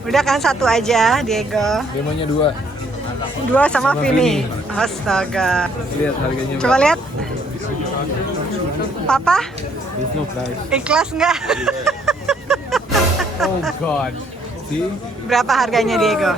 Udah kan satu aja, Diego. Dia maunya dua. Dua sama Sama Vini. Vini. Astaga. Lihat harganya. Coba lihat. Papa, There's no price. ikhlas nggak? Oh God. See? Berapa harganya, Diego?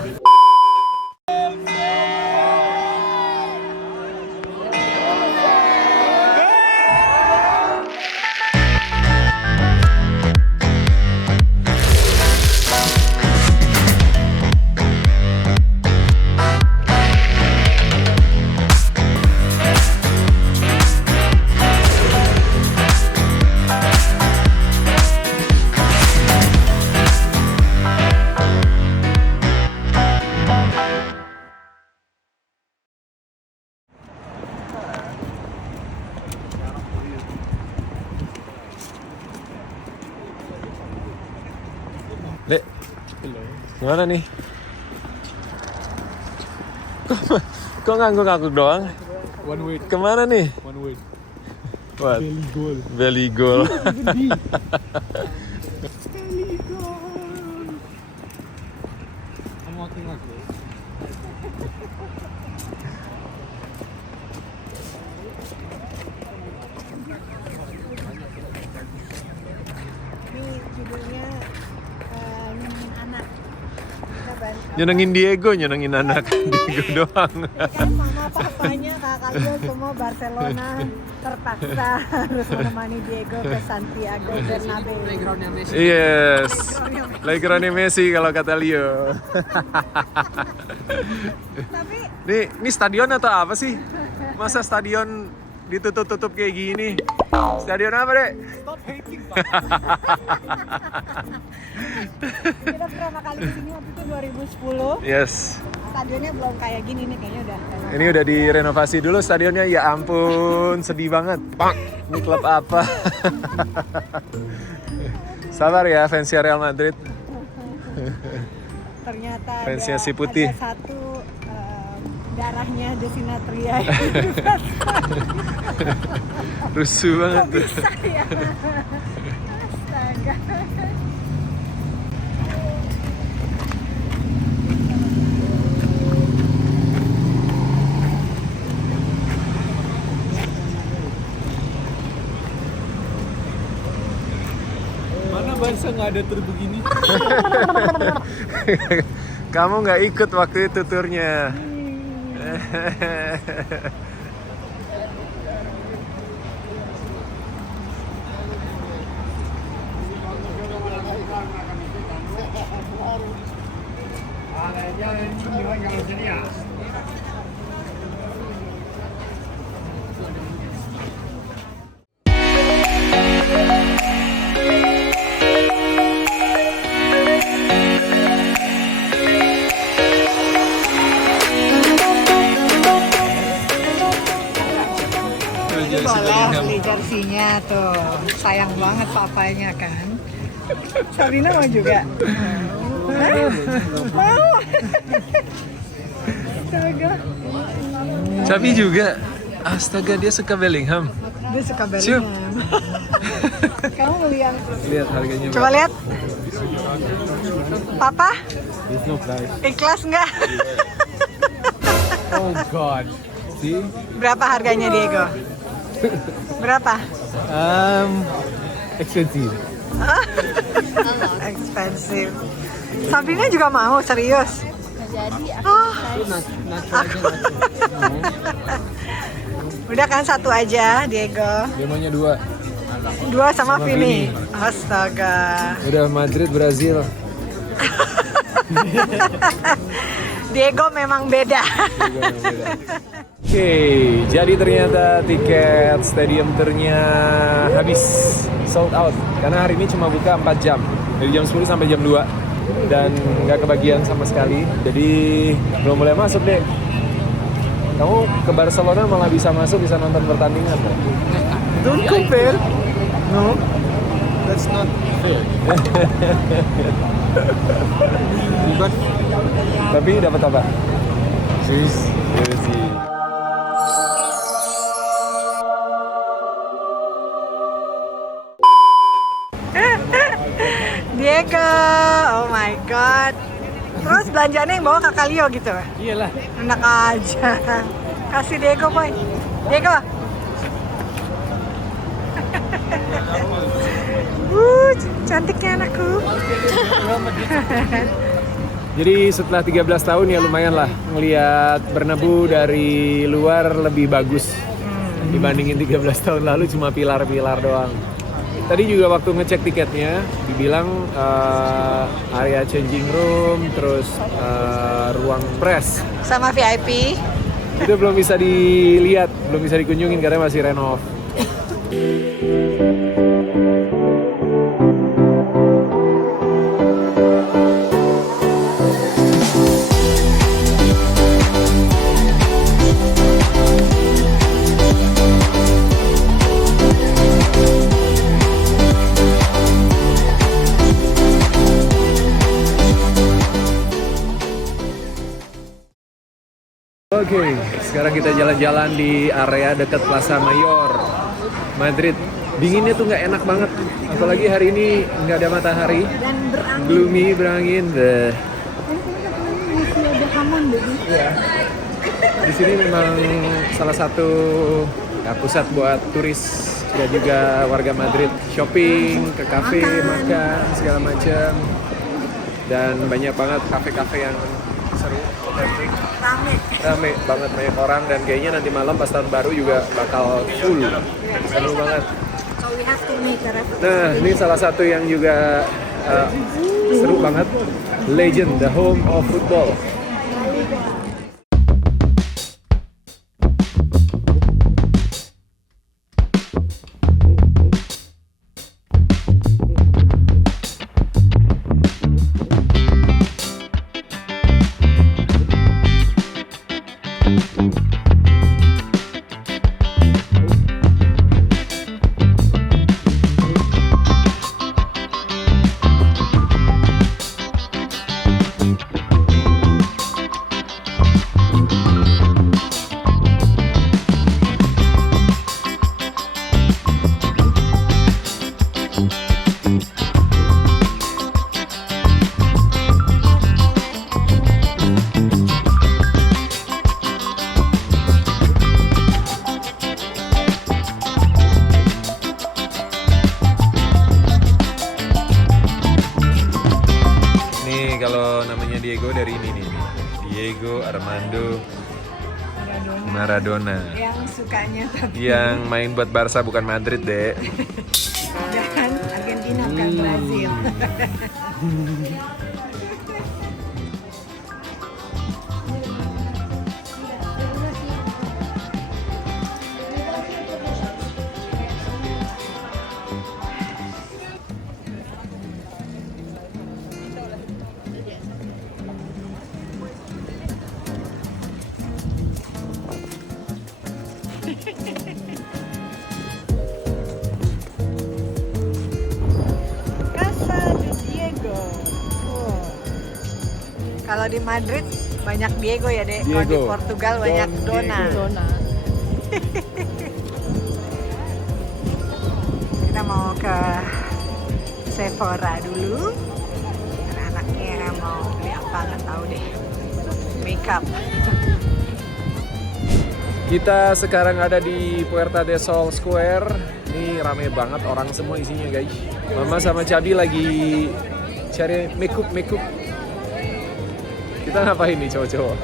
Dek, gimana nih? Kok ngangguk-ngangguk doang? One way. Kemana nih? One way. What? Belly goal. Belly goal. I'm walking like this. Ini judulnya nyenengin anak. Kita bantu. Nyenengin Diego, nyenengin anak. Diego doang. Kan mama papanya kakaknya semua Barcelona terpaksa harus menemani Diego ke Santiago Bernabeu. Yes. Playgroundnya Messi kalau kata Leo. Tapi Ini stadion atau apa sih? Masa stadion ditutup-tutup kayak gini? Stadion apa, Dek? Stop hating, Pak. kita pertama kali kesini waktu itu 2010. Yes. Stadionnya belum kayak gini nih, kayaknya udah. Ini udah direnovasi dulu stadionnya. Ya ampun, sedih banget. Pak, ini klub apa? Sabar ya fansnya Real Madrid. Ternyata Fansnya ada, si putih. ada satu darahnya Desinatria. Rusuh banget tuh. Bisa ya. Astaga. Mana Barca nggak ada tur begini? Kamu nggak ikut waktu itu turnya. Boleh beli jersinya tuh. Sayang banget papanya kan. Sabrina mau juga? Hah? Mau? Astaga. Cabi juga. Astaga, dia suka Bellingham. Dia suka Siap. Bellingham. Kamu beli yang... Lihat harganya. Coba lihat. Papa, There's no price. ikhlas nggak? Oh God. See? Berapa harganya, Diego? Berapa? Expensive. Expensive. Sabrina juga mau, serius? Oh. Udah kan satu aja, Diego. Dia maunya dua. Dua sama Sama Vini. Vini. Astaga. Udah Madrid, Brazil. Diego memang beda. Oke, jadi ternyata tiket stadium tournya habis, sold out. Karena hari ini cuma buka 4 jam, dari jam 10 sampai jam 2. Dan nggak kebagian sama sekali, jadi belum boleh masuk deh. Kamu ke Barcelona malah bisa masuk, bisa nonton pertandingan. Don't compare. No. That's not fair. But Tapi dapat apa? Jersey. Diego, oh my god. Terus belanjanya yang bawa kakak Leo gitu? Iyalah. Enak aja. Kasih Diego, boy. Diego. Cantiknya anakku. Jadi setelah 13 tahun ya lumayan lah ngelihat Bernabeu dari luar lebih bagus dibandingin 13 tahun lalu cuma pilar-pilar doang. Tadi juga waktu ngecek tiketnya dibilang area changing room terus ruang press Sama VIP. itu belum bisa dilihat, belum bisa dikunjungin karena masih renov. Oke, sekarang kita jalan-jalan di area dekat Plaza Mayor, Madrid. Dinginnya tuh nggak enak banget, apalagi hari ini nggak ada matahari, Dan berangin. gloomy, berangin. Masih ada hamon deh. Iya. Di sini memang salah satu ya, pusat buat turis dan juga warga Madrid shopping, ke kafe, makan segala macam. Dan banyak banget kafe-kafe yang seru, otentik. Rame banget, banyak orang, dan kayaknya nanti malam pas tahun baru juga bakal full. Seru banget. So we have to make a reference. Nah, ini salah satu yang juga seru banget. Legend, the home of football. Kalau namanya Diego dari ini nih, Diego Armando Maradona. Yang sukanya tapi Yang main buat Barca bukan Madrid, Dek. dan Argentina bukan Brazil. Casa de Diego. Oh. Kalau di Madrid banyak Diego ya, Dek. Kalau di Diego. Portugal banyak Don Dona. Diego. Kita mau ke Sephora dulu. Anaknya mau beli apa nggak tahu deh. Makeup. Kita sekarang ada di Puerta del Sol Square. Ini rame banget orang semua isinya, guys. Mama sama Cabi lagi cari makeup. Kita ngapain nih cowok-cowok?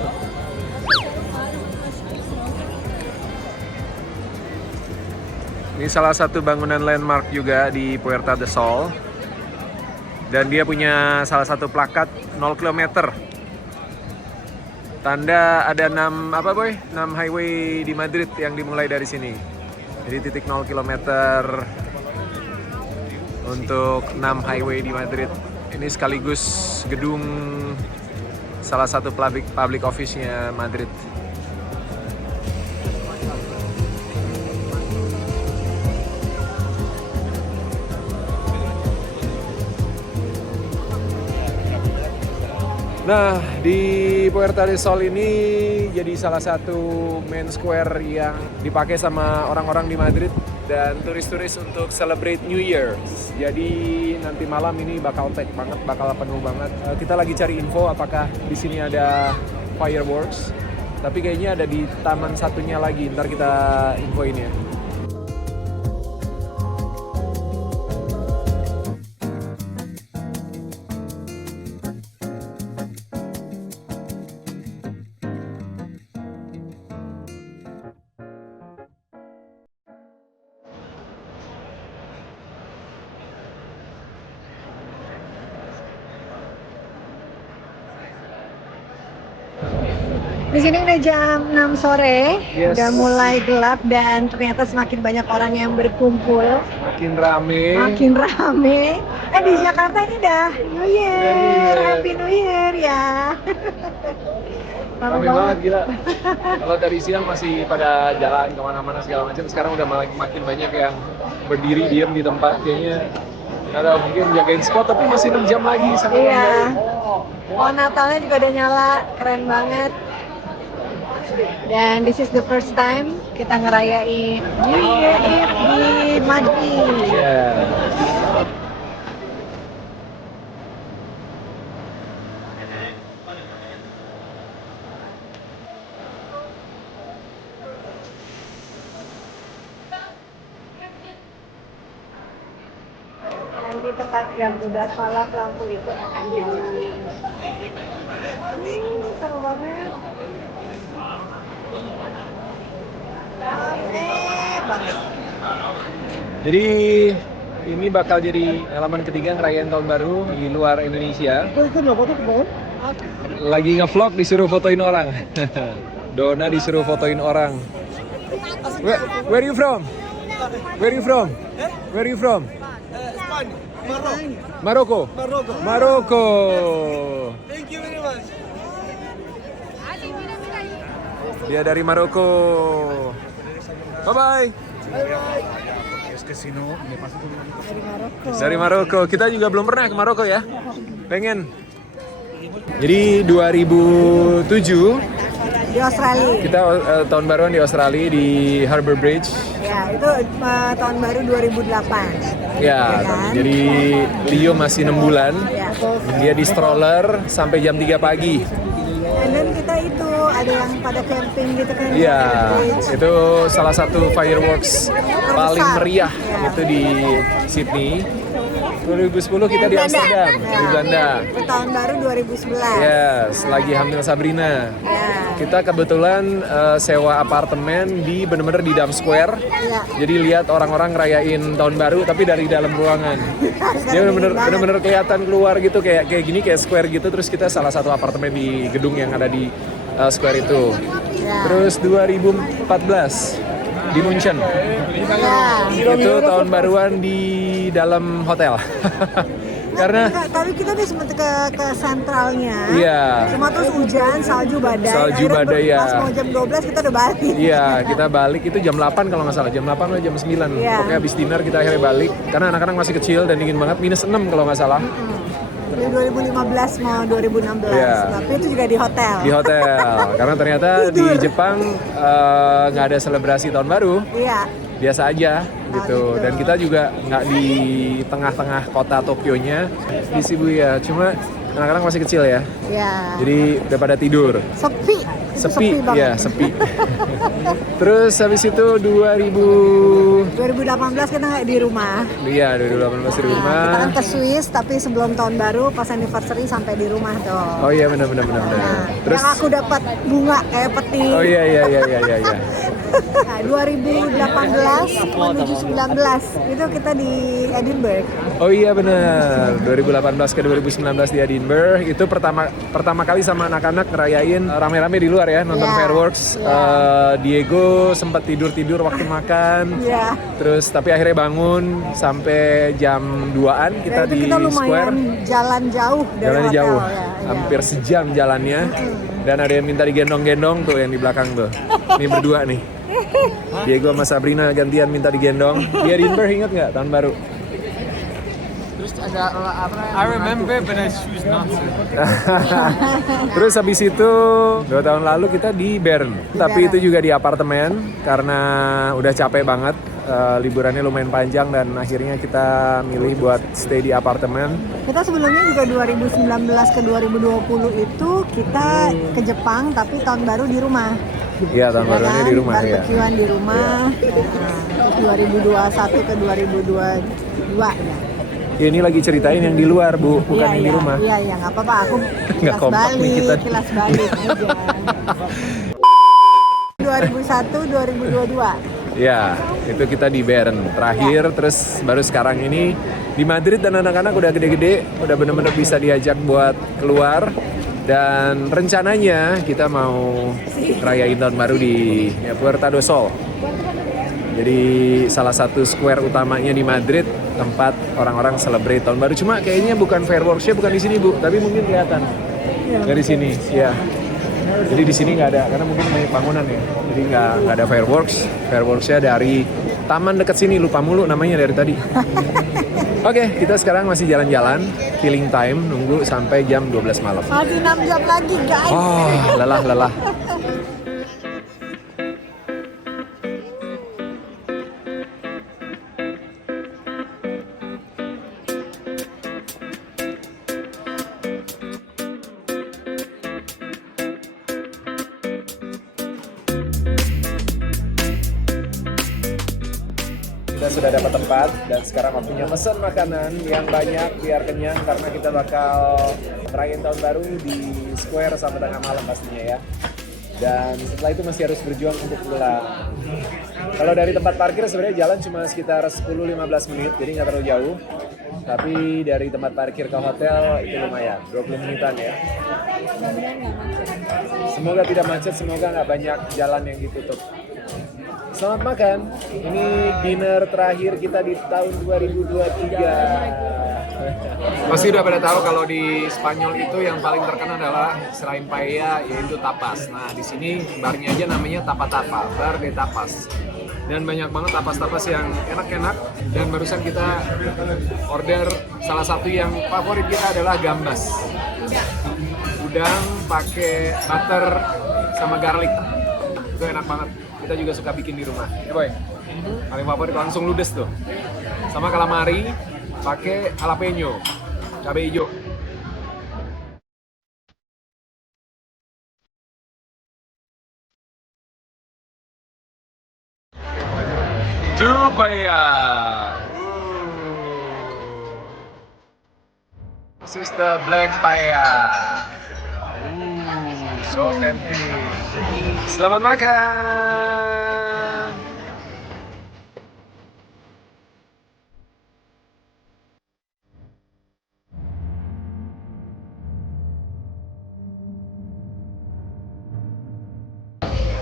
Ini salah satu bangunan landmark juga di Puerta del Sol. Dan dia punya salah satu plakat 0 km. Tanda ada 6 highway di Madrid yang dimulai dari sini. Jadi titik 0 km untuk 6 highway di Madrid. Ini sekaligus gedung salah satu public office-nya Madrid. Nah, di Puerta del Sol ini jadi salah satu main square yang dipakai sama orang-orang di Madrid dan turis-turis untuk celebrate New Year. Jadi nanti malam ini bakal pack banget, bakal penuh banget. Kita lagi cari info apakah di sini ada fireworks. Tapi kayaknya ada di taman satunya lagi. Ntar kita infoin ya. Di sini udah jam 6 sore, Yes. udah mulai gelap dan ternyata semakin banyak orang yang berkumpul, Makin rame. makin rame. Di Jakarta ini dah New Year, Happy New Year ya. Rame banget, gila. Kalau dari siang masih pada jalan kemana-mana segala macam, sekarang udah makin banyak yang berdiri diam di tempat. Kayaknya nggak tahu, mungkin jagain spot, tapi masih 6 jam lagi sampai Iya. malam. Oh, Natalnya juga udah nyala, keren banget. Dan this is the first time kita ngerayain New Year Eve di Madrid. Yeah. Nanti tepat jam 12 malam lampu itu akan nyala. Seru banget. Rame banget. Jadi ini bakal jadi elemen ketiga ngerayain tahun baru di luar Indonesia. Lagi nge-vlog disuruh fotoin orang. Dona disuruh fotoin orang. Where you from? Where you from? Where you from? Maroko. Maroko. Thank you very much. Dia dari Maroko. Bye bye. Dari Maroko. Kita juga belum pernah ke Maroko ya. Pengen. Jadi 2007 Di Australia. kita tahun baruan di Australia di Harbour Bridge. Ya, itu tahun baru 2008. Ya, kan? jadi Leo masih 6 bulan. Ya. Dia di stroller sampai jam 3 pagi. Dan kita itu ada yang pada camping gitu kan. di Iya, Harbour Bridge. itu salah satu fireworks paling meriah Ya. itu di Sydney. 2010 kita di Amsterdam, di Belanda. Itu tahun baru 2011. Yes, lagi hamil Sabrina. Ya. Kita kebetulan sewa apartemen di bener-bener di Dam Square. Iya. Jadi lihat orang-orang ngerayain tahun baru tapi dari dalam ruangan. Dia bener-bener kelihatan keluar gitu kayak gini kayak square gitu. Terus kita salah satu apartemen di gedung yang ada di square itu. Ya. Terus 2014 di München. Ya. Itu tahun baruan di dalam hotel. Karena Tapi kita udah sempet ke sentralnya. Iya. Cuma terus hujan, salju badai. Salju Akhirnya badai, ya. Pas mau jam 12 kita udah balik. iya, kita balik itu jam 8 kalau nggak salah. Jam 8 atau jam 9. Iya. Pokoknya habis dinner kita akhirnya balik. Karena anak-anak masih kecil dan dingin banget. -6 kalau nggak salah. Dari 2015 mau 2016. Iya. Tapi itu juga di hotel. Di hotel. Karena ternyata di Jepang nggak ada selebrasi tahun baru. Iya. Biasa aja gitu. gitu. Dan kita juga nggak di tengah-tengah kota Tokyo-nya di Shibuya. Cuma anak-anak masih kecil ya. Iya. Jadi udah pada tidur. Sepi. Itu Sepi, banget. ya sepi. Terus habis itu 2018 kita nggak di rumah. Iya 2018 di rumah. Nah, kita kan ke Swiss tapi sebelum tahun baru pas anniversary sampai di rumah tuh. Oh iya benar. Nah, Terus yang aku dapat bunga kayak peti. oh iya. Nah, 2018 menuju 19 itu kita di Edinburgh. Oh iya benar. 2018 ke 2019 di Edinburgh itu pertama kali sama anak-anak ngerayain rame-rame di luar ya nonton Iya, fireworks. iya. Diego sempat tidur waktu makan. Iya. Terus tapi akhirnya bangun sampai jam 2-an kita Dan itu di kita lumayan square. jalan jauh dari Jalannya hotel. jauh, Ya, iya. hampir sejam jalannya. Dan ada yang minta digendong-gendong tuh yang di belakang tuh. Ini berdua nih. Diego sama Sabrina gantian minta digendong. Di Edinburgh inget nggak tahun baru? I remember, but I choose not to. Terus habis itu 2 tahun lalu kita di Bern. Tapi itu juga di apartemen karena udah capek banget. liburannya lumayan panjang dan akhirnya kita milih buat stay di apartemen. Kita sebelumnya juga 2019 ke 2020 itu kita ke Jepang tapi tahun baru di rumah. Iya, tahun barunya di rumah ya. Barbekyuan di rumah. Nah, 2021 ke 2022 ya. Ya, ini lagi ceritain yang di luar, Bu, bukan yang di rumah. Iya, nggak apa-apa. Aku Nggak kompak nih kita. kilas balik aja. 2001, 2022. Ya, itu kita di Bern terakhir, terus baru sekarang ini di Madrid dan anak-anak udah gede-gede, udah bener-bener bisa diajak buat keluar. Dan rencananya kita mau rayain tahun baru di Puerta do Sol. Jadi salah satu square utamanya di Madrid, tempat orang-orang celebrate tahun baru. Cuma kayaknya bukan fireworks-nya bukan di sini, Bu, tapi mungkin kelihatan dari sini, ya. Jadi di sini nggak ada, karena mungkin banyak bangunan ya. Jadi nggak ada fireworks. Fireworks-nya dari taman dekat sini, lupa mulu namanya dari tadi. Oke, kita sekarang masih jalan-jalan, killing time, nunggu sampai jam 12 malam. Masih 6 jam lagi, guys. Oh, lelah. Kita sudah dapat tempat dan sekarang waktunya pesan makanan yang banyak biar kenyang karena kita bakal merayain tahun baru di square sampai tengah malam pastinya ya. Dan setelah itu masih harus berjuang untuk pulang. Kalau dari tempat parkir sebenarnya jalan cuma sekitar 10-15 menit, jadi nggak terlalu jauh. Tapi dari tempat parkir ke hotel itu lumayan, 20 menitan ya. Semoga tidak macet, semoga nggak banyak jalan yang ditutup. Selamat makan, ini dinner terakhir kita di tahun 2023. Pasti udah pada tahu kalau di Spanyol itu yang paling terkenal adalah selain paella yaitu tapas. Nah di sini barnya aja namanya Tapa-Tapa, bar de tapas. Dan banyak banget tapas-tapas yang enak-enak. Dan barusan kita order salah satu yang favorit kita adalah gambas. Udang pakai butter sama garlic, itu enak banget. Kita juga suka bikin di rumah. Ya boy, paling favorit langsung ludes tuh. Sama calamari pakai jalapeno, cabai hijau. Two paella. This is the black paella. So tempting. Selamat makan.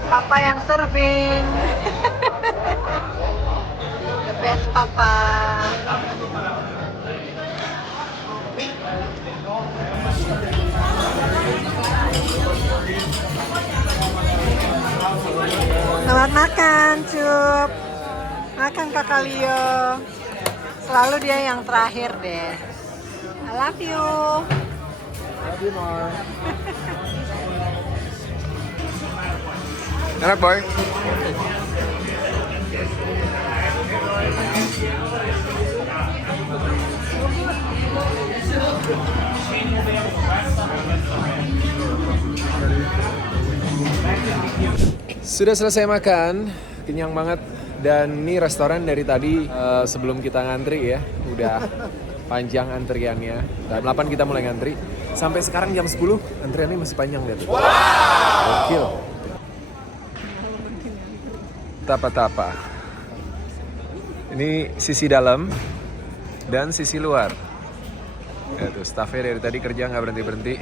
Papa yang serving. The best papa. Selamat makan, Cup. Makan Kakak Leo. Selalu dia yang terakhir deh. I love you. Love you more. Enak boy. Sudah selesai makan, kenyang banget. Dan ini restoran dari tadi sebelum kita ngantri ya, udah panjang antriannya. Jam 8 kita mulai ngantri, sampai sekarang jam 10 antriannya masih panjang lihat. Wow. Gokil. Tapa-Tapa. Ini sisi dalam dan sisi luar. Ya tuh, staffnya dari tadi kerja nggak berhenti-berhenti.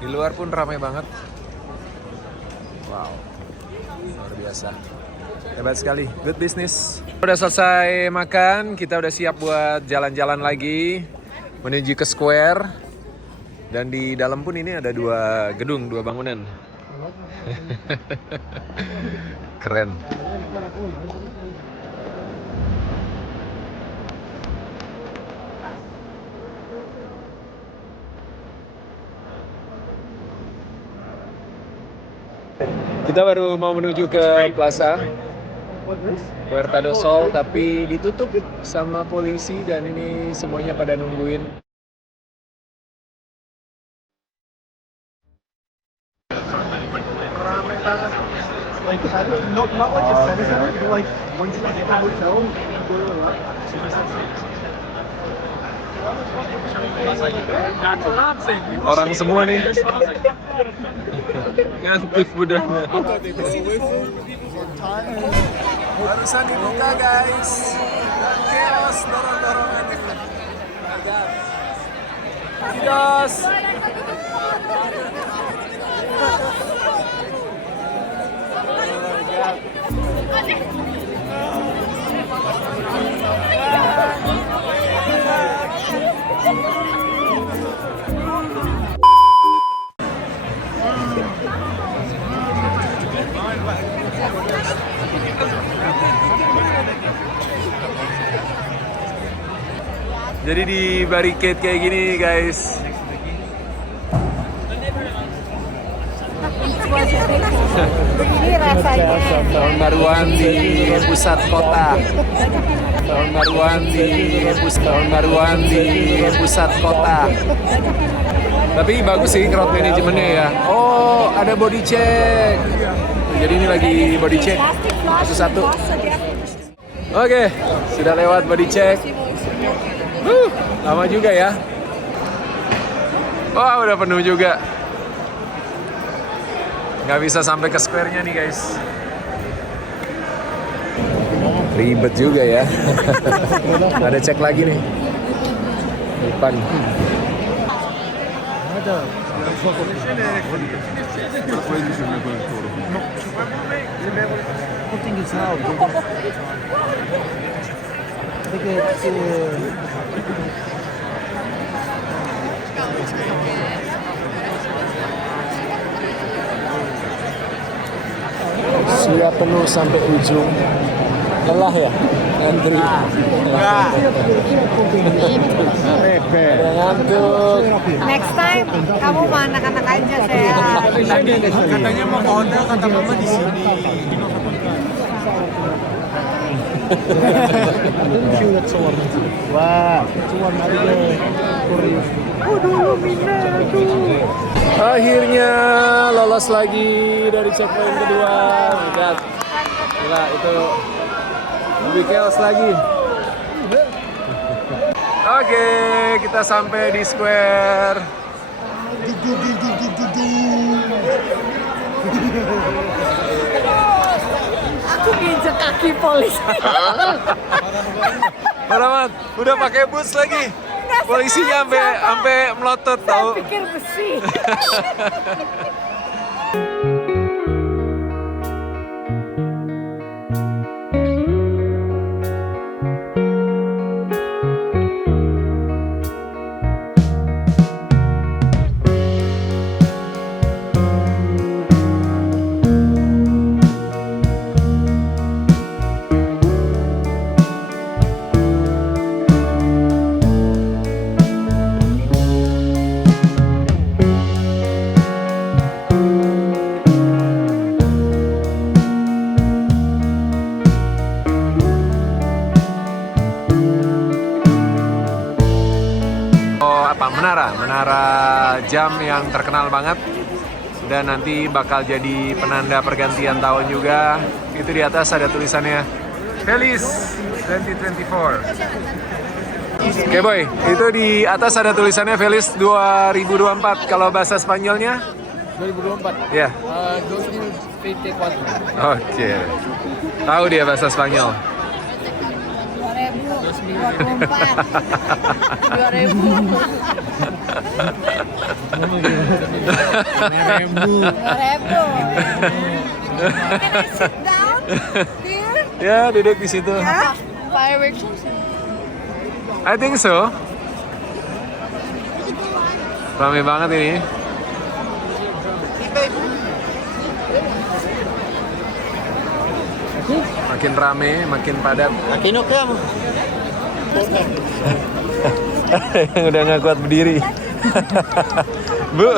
Di luar pun ramai banget. Wow, luar biasa. Hebat sekali, good business. Udah selesai makan, kita udah siap buat jalan-jalan lagi menuju ke square. Dan di dalam pun ini ada dua gedung, dua bangunan. Keren. Kita baru mau menuju ke plaza Puerta do Sol, tapi ditutup sama polisi dan ini semuanya pada nungguin. Rame banget. Orang semua nih. Ngantuk budaknya. Barusan dibuka guys. Dan chaos dorong-dorongan ini. Chaos. Jadi di barricade kayak gini guys. Begini rasanya. Tahun baruan di pusat kota. Tahun baruan di pusat kota. Tapi bagus sih crowd manajemennya ya. Oh, ada body check. Jadi ini lagi body check satu-satu. Oke, sudah lewat body check. Lama juga ya. Wah, udah penuh juga. Nggak bisa sampai ke square-nya nih guys. Ribet juga ya. Ada cek lagi nih. Depan. Sudah penuh sampai ujung. Lelah ya? Ngantri. Ada ngantuk. Next time kamu sama anak-anak aja saya. Katanya mau ke hotel, kata mama di sini. Wah, Akhirnya lolos lagi dari checkpoint kedua. Lihat, gila itu lebih chaos lagi. Oke, kita sampai di square. Aku injek kaki polisi. Parah banget, udah pakai boots lagi. Polisinya sampai melotot tahu. Saya pikir besi. Menara jam yang terkenal banget dan nanti bakal jadi penanda pergantian tahun juga. Itu di atas ada tulisannya Feliz 2024. Oke boy, itu di atas ada tulisannya Feliz 2024. Kalau bahasa Spanyolnya 2024. ya. 2024. Oke. Tahu dia bahasa Spanyol. 2000. Ya, duduk di situ. Fireworks. I think so. Ramai banget ini. Makin rame, makin padat. Aquí no quedamos. Yang udah nggak kuat berdiri. Bu.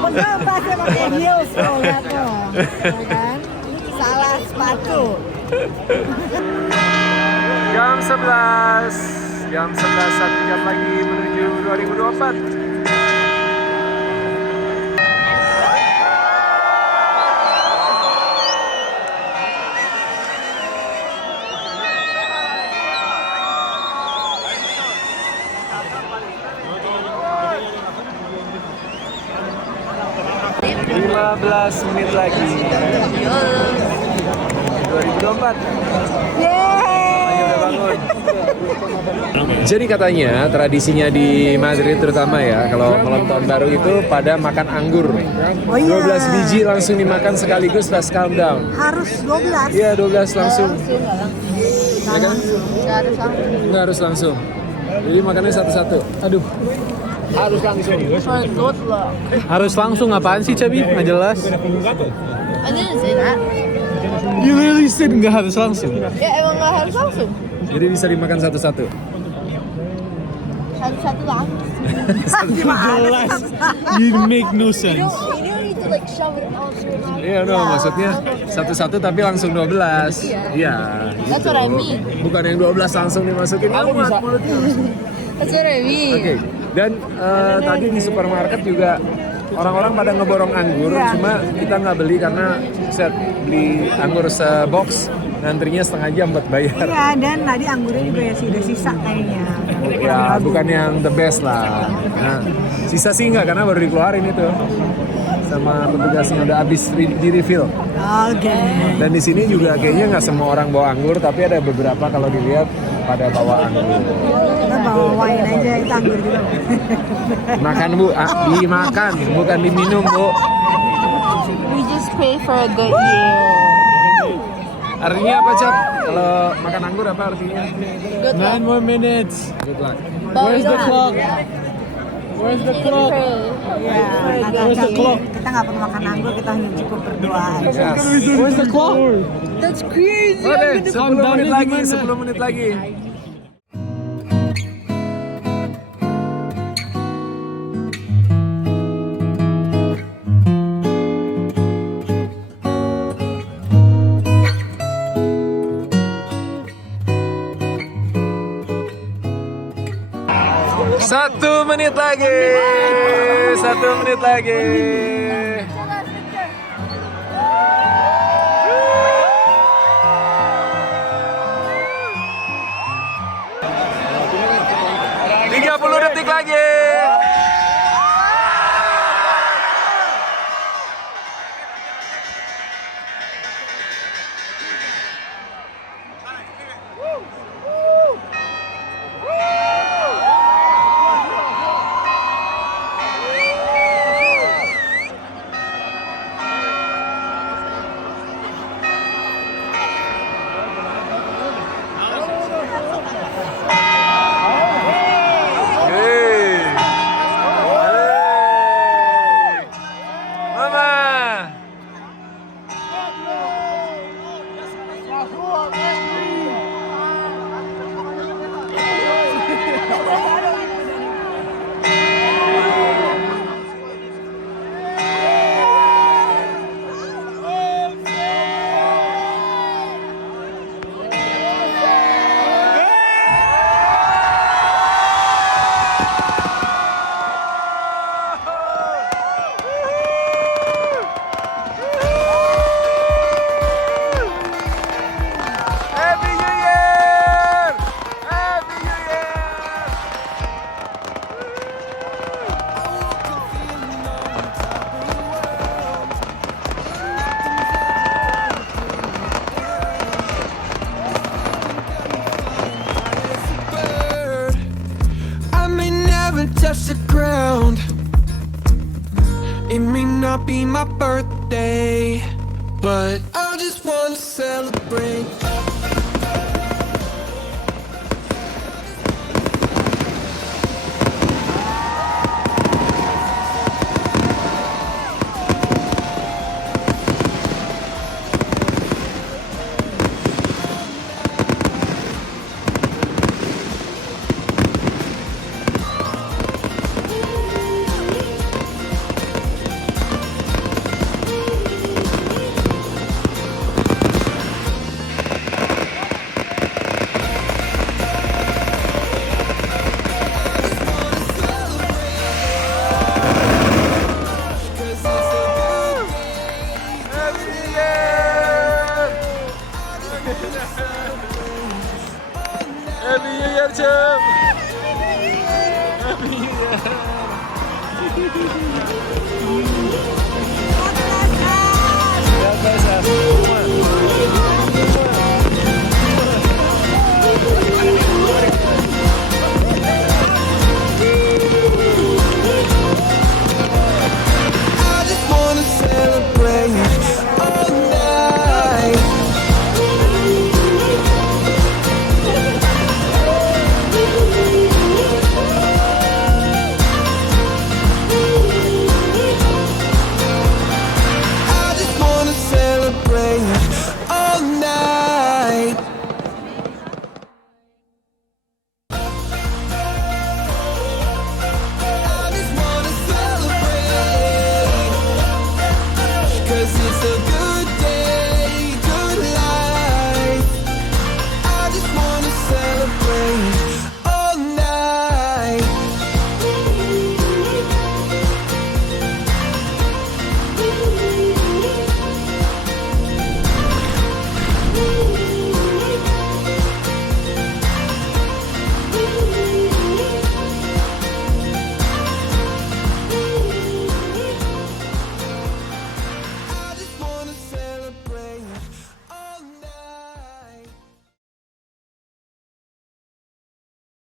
Mengapa saya pakai heels kalau nggak tuh? Kan? Salah sepatu. Jam 11. Jam 11, 1 jam lagi menuju 2024. Lima 15 menit lagi. 2024. Ayo udah bangun. Jadi katanya tradisinya di Madrid terutama ya, kalau malam tahun baru itu pada makan anggur. Oh iya. 12 biji langsung dimakan sekaligus pas countdown. Harus 12. Iya, 12 langsung. Ya kan? Nggak harus langsung. Nggak harus langsung. Jadi makannya satu-satu. Aduh. Harus langsung. Harus langsung apaan sih Cabi? Nggak jelas. I didn't say that. You really said nggak harus langsung. Ya emang nggak harus langsung. Jadi bisa dimakan satu-satu. Satu-satu langsung. Jelas. You make no sense. You don't need to like shove it all through your mouth. Iya, no, maksudnya satu-satu tapi langsung 12. Iya. That's gitu. what I mean. Bukan yang 12 langsung dimasukin. Aku bisa. That's what I mean. Oke. Dan tadi di supermarket juga orang-orang pada ngeborong anggur, cuma kita nggak beli karena set beli anggur sebox, antrinya setengah jam buat bayar. Iya, dan tadi anggurnya juga ya sih udah sisa kayaknya. Ya, bukan yang the best lah. Nah, sisa sih nggak karena baru dikeluarin itu sama petugasnya udah habis di refill. Oke. Dan di sini juga kayaknya nggak semua orang bawa anggur, tapi ada beberapa kalau dilihat pada bawa anggur. Kita bawa wine aja, itu anggur juga. Makan Bu, dimakan bukan diminum Bu. We just pray for a good year. Artinya apa Cap? Kalau makan anggur apa artinya? Good luck. 9 more minutes. Good luck. But we Where's the don't have clock? to. Where's the We clock? pray. Ya, kata Where's the Cami, clock? kita nggak perlu makan anggur, kita hanya cukup berdoa aja. Yes. Where's the clock? That's crazy. Oke, 10 menit Countdown-nya lagi, gimana? 10 menit lagi. Satu menit lagi. 1 menit lagi. Tiga 30 detik lagi. Touch the ground. It may not be my birthday, but I just want to celebrate.